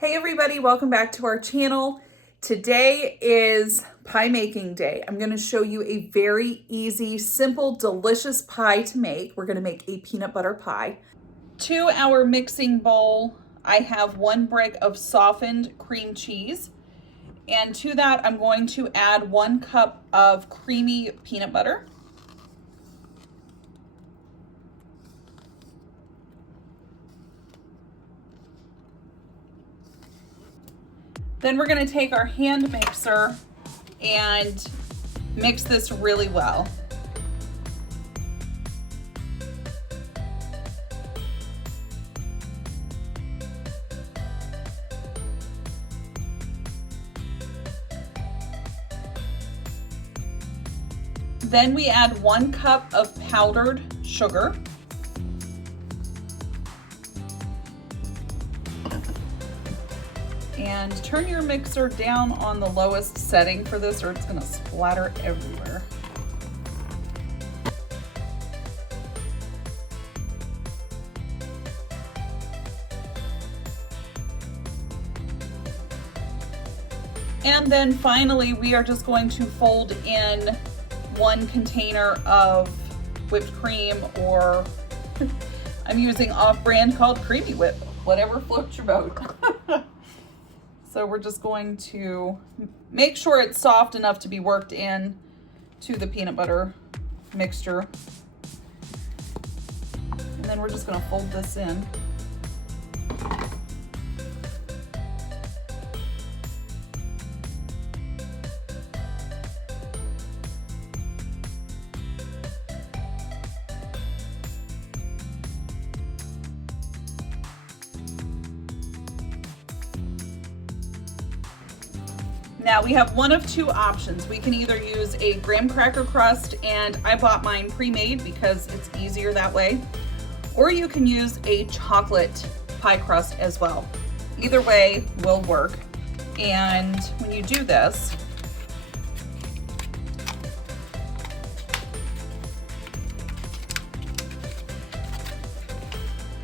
Hey everybody, welcome back to our channel. Today is pie making day. I'm going to show you a very easy, simple, delicious pie to make. We're going to make a peanut butter pie. To our mixing bowl, I have 1 brick of softened cream cheese. And to that, I'm going to add 1 cup of creamy peanut butter. Then we're going to take our hand mixer and mix this really well. Then we add 1 cup of powdered sugar. And turn your mixer down on the lowest setting for this or it's going to splatter everywhere. And then finally, we are just going to fold in 1 container of whipped cream, or I'm using off-brand called Creamy Whip, whatever floats your boat. So we're just going to make sure it's soft enough to be worked in to the peanut butter mixture. And then we're just going to fold this in. Now we have one of 2 options. We can either use a graham cracker crust, and I bought mine pre-made because it's easier that way, or you can use a chocolate pie crust as well. Either way will work. And when you do this,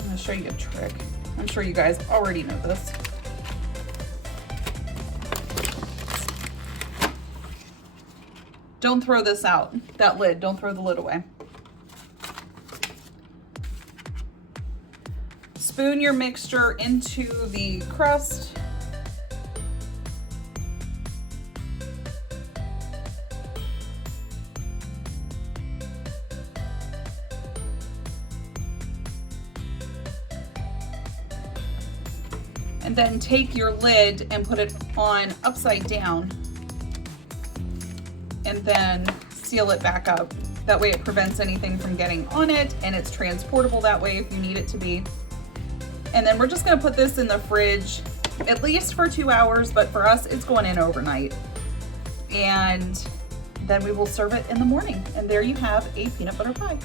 I'm going to show you a trick. I'm sure you guys already know this. Don't throw this out, that lid, don't throw the lid away. Spoon your mixture into the crust. And then take your lid and put it on upside down, and then seal it back up. That way it prevents anything from getting on it, and it's transportable that way if you need it to be. And then we're just gonna put this in the fridge at least for 2 hours, but for us, it's going in overnight. And then we will serve it in the morning. And there you have a peanut butter pie.